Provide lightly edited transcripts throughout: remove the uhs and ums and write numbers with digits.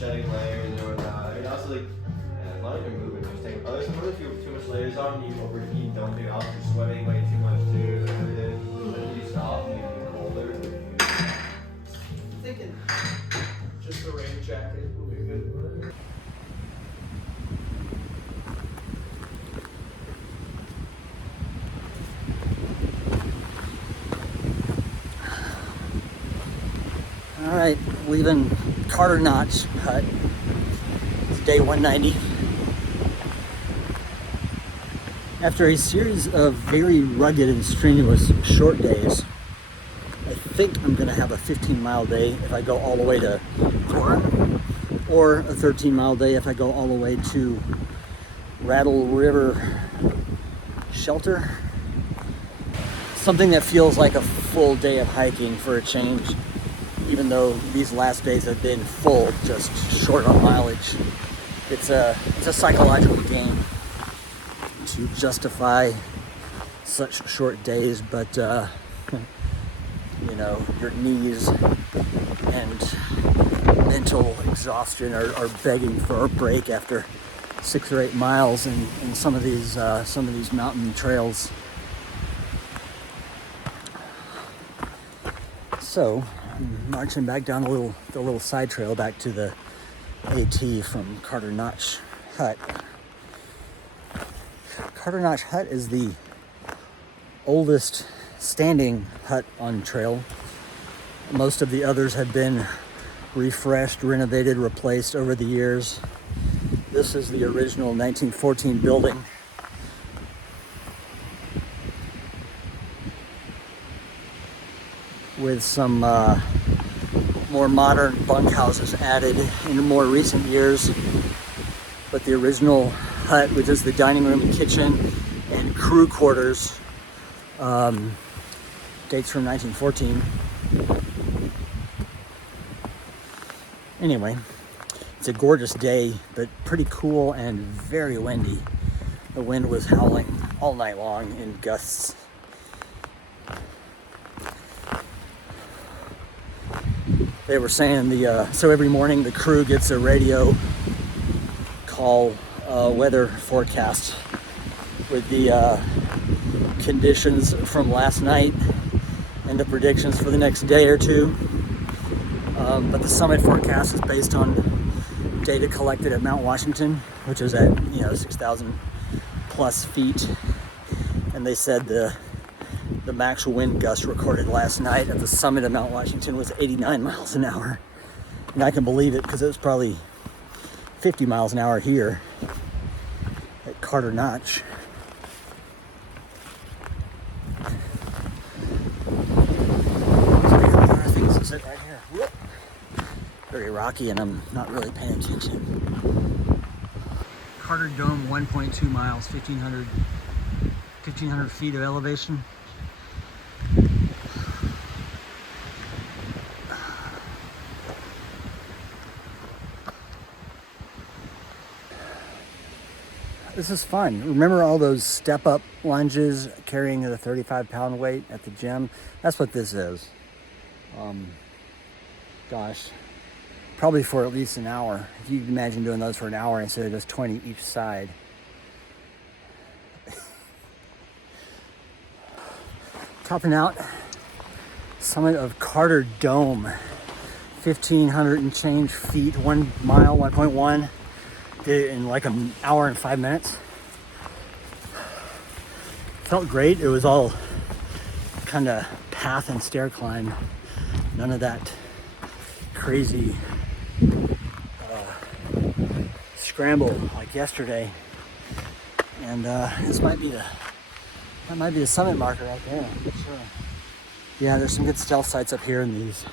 shedding layers or whatnot. I mean, also like, as long as you're moving, just take. Oh, sometimes if you have too much layers on, you overheat. Don't take off. You're sweating way too much too. Then you stop, you get colder. I'm thinking just the rain jacket will be good. All right, leaving Carter Notch Hut. It's day 190. After a series of very rugged and strenuous short days, I think I'm gonna have a 15-mile day if I go all the way to Corin, or a 13-mile day if I go all the way to Rattle River Shelter. Something that feels like a full day of hiking for a change, even though these last days have been full, just short on mileage. It's a psychological game to justify such short days, but you know, your knees and mental exhaustion are begging for a break after 6 or 8 miles in some of these mountain trails. So I'm marching back down the little side trail back to the AT from Carter Notch Hut. Carter Notch Hut is the oldest standing hut on trail. Most of the others have been refreshed, renovated, replaced over the years. This is the original 1914 building. With some more modern bunkhouses added in more recent years. But the original hut, which is the dining room and kitchen and crew quarters, dates from 1914. Anyway, it's a gorgeous day, but pretty cool and very windy. The wind was howling all night long in gusts. They were saying so every morning the crew gets a radio call weather forecast with the conditions from last night and the predictions for the next day or two. But the summit forecast is based on data collected at Mount Washington, which is at 6,000 plus feet. And they said the max wind gust recorded last night at the summit of Mount Washington was 89 miles an hour. And I can believe it because it was probably 50 miles an hour here at Carter Notch. Sit right here. Whoop. Very rocky, and I'm not really paying attention. Carter Dome, 1.2 miles, 1,500 feet of elevation. This is fun. Remember all those step-up lunges carrying the 35-pound weight at the gym? That's what this is. Gosh, probably for at least an hour. If you imagine doing those for an hour instead of just 20 each side. Topping out, summit of Carter Dome, 1,500 and change feet, 1 mile, 1.1. Did it in like an hour and 5 minutes. Felt great. It was all kind of path and stair climb. None of that crazy scramble like yesterday. And this might be the summit marker right there. Sure. Yeah, there's some good stealth sites up here in these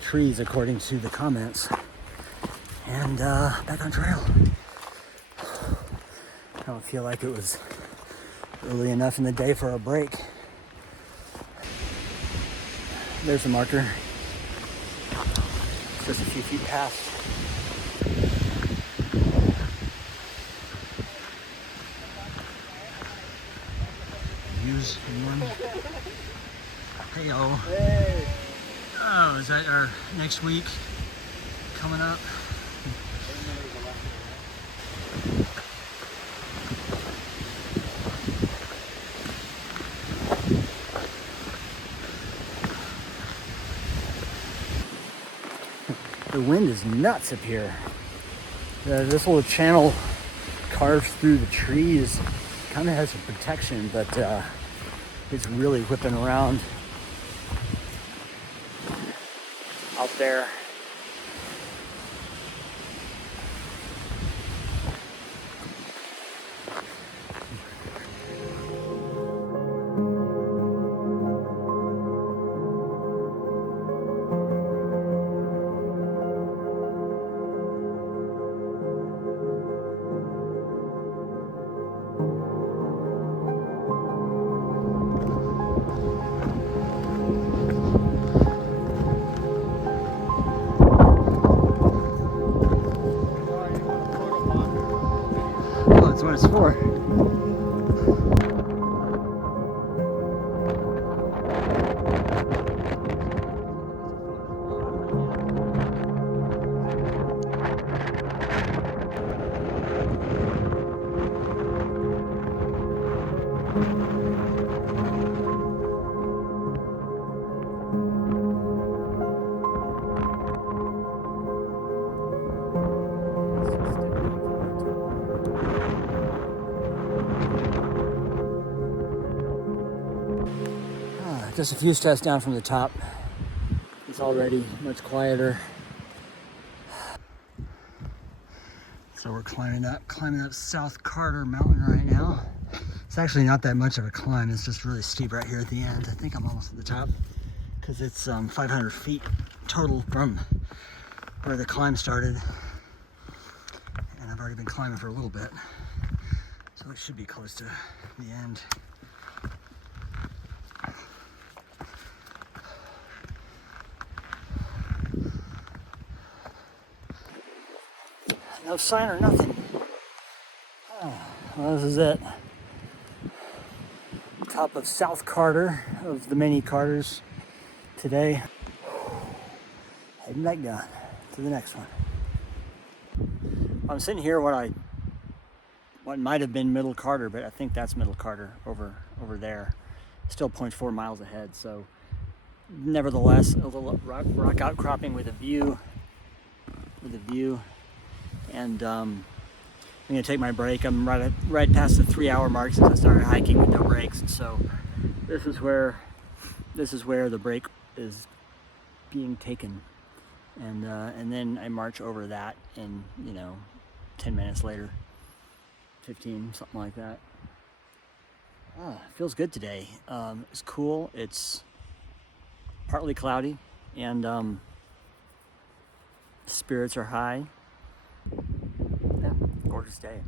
trees, according to the comments. And back on trail. I don't feel like it was early enough in the day for a break. There's the marker. It's just a few feet past. Use one. Hey-o. Hey. Oh, is that our next week coming up? The wind is nuts up here. This little channel carved through the trees kind of has some protection, but it's really whipping around out there. Oh, that's what it's for. Just a few steps down from the top. It's already much quieter. So we're climbing up South Carter Mountain right now. It's actually not that much of a climb. It's just really steep right here at the end. I think I'm almost at the top because it's 500 feet total from where the climb started. And I've already been climbing for a little bit. So it should be close to the end. No sign or nothing. Oh, well, this is it. Top of South Carter, of the many Carters today. Heading back down to the next one. I'm sitting here what might have been Middle Carter, but I think that's Middle Carter over there. Still 0.4 miles ahead, so nevertheless a little rock outcropping with a view. And I'm gonna take my break. I'm right past the 3-hour mark since I started hiking with no breaks. So this is where the break is being taken, and then I march over that in 10 minutes later, 15, something like that. Feels good today. It's cool. It's partly cloudy, and spirits are high. Yeah, gorgeous day.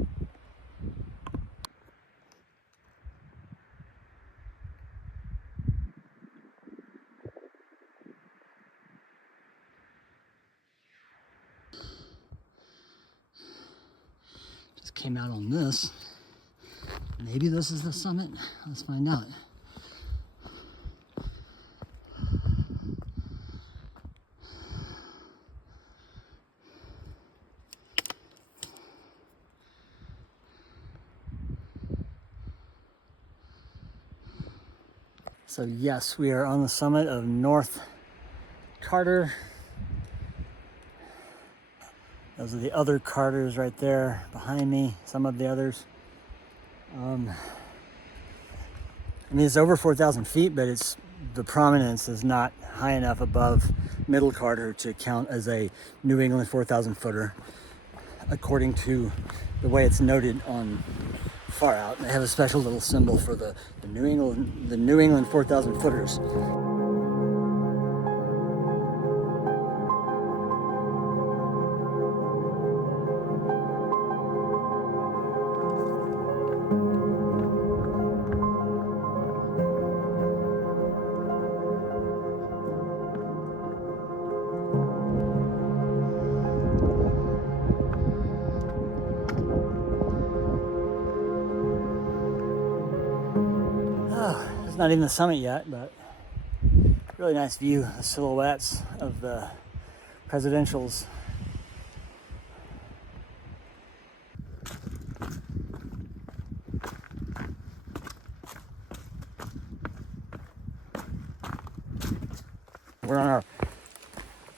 Just came out on this. Maybe this is the summit. Let's find out. So yes, we are on the summit of North Carter. Those are the other Carters right there behind me, some of the others. I mean, it's over 4,000 feet, but the prominence is not high enough above Middle Carter to count as a New England 4,000 footer, according to the way it's noted on Far Out. They have a special little symbol for the New England 4,000 footers. It's not even the summit yet, but really nice view, the silhouettes of the presidentials. We're on our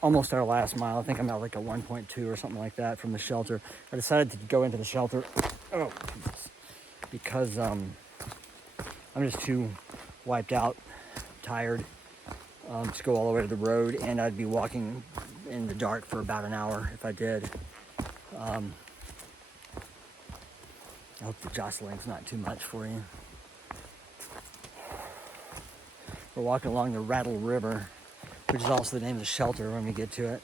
almost our last mile. I think I'm at like a 1.2 or something like that from the shelter. I decided to go into the shelter. Oh, Jesus. Because I'm just too wiped out, tired to go all the way to the road, and I'd be walking in the dark for about an hour if I did. I hope the jostling's not too much for you. We're walking along the Rattle River, which is also the name of the shelter when we get to it.